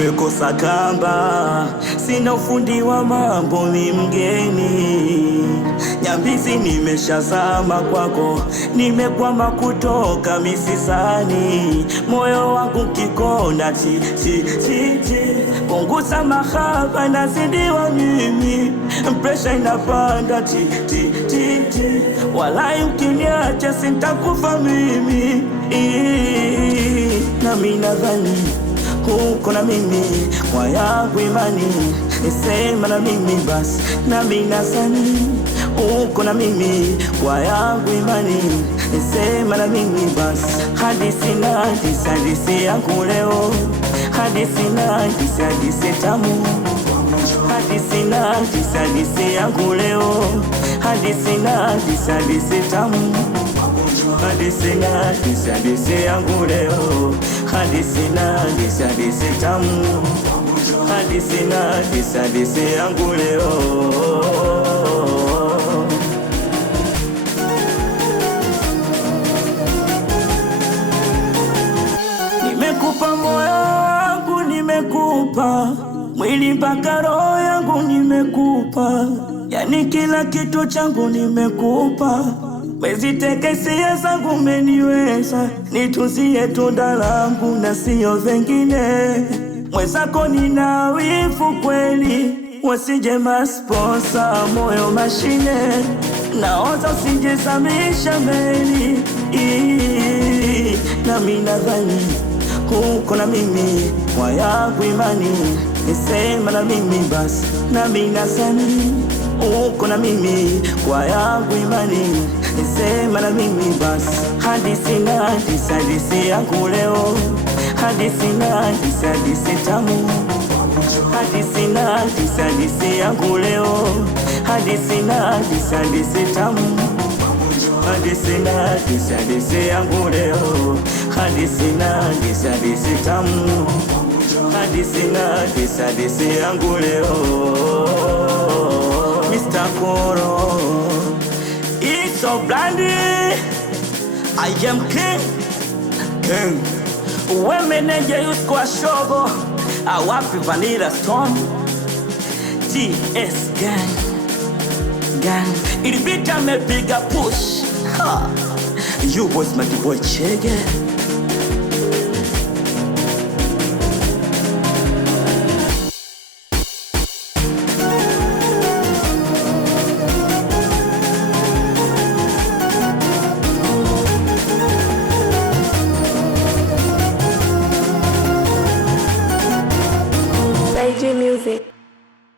nimekosa kamba, sina ufundi wa mambo, ni mgeni nyambizi, nimeshazama kwako, nimekwama kutoka misisani, moyo wangu kikona punguza mahaba, nazidiwa mimi, presha inapanda walai, ukiniacha sintakufa mimi. Nami nadhani uko na mimi, kwa yangu imani, nisema na mimi basi. Nami nadhani uko na mimi, kwa yangu imani, nisema na mimi basi. Hadithi yangu leo, hadithi tamu, hadithi yangu leo, hadithi tamu, hadithi yangu leo, hadithi tamu, hadithi yangu leo. Nimekupa moyo wangu, nimekupa mwili mpaka roho yangu, nimekupa yani kila kitu changu nimekupa. Mezitekesia zangu umeniweza, nituzie tunda langu na sio vengine. Mwezako nina wivu kweli, wasije masponsa moyo mashine, naoza usijezamisha meli. Nami nadhani uko na mimi, kwa yangu imani, nisema na mimi basi. Nami nadhani uko na mimi, kwa yangu imani, nisema na mimi basi. Hadithi yangu leo, hadithi tamu, hadithi yangu leo, hadithi tamu, hadithi yangu leo, hadithi tamu, hadithi yangu leo. Mr. Koro, it's so brandy, I am king. Wemeneje yusko wa shogo, awapi Vanilla Storm, TS gang, ilivita mepiga push. You was my boy Chege. Music.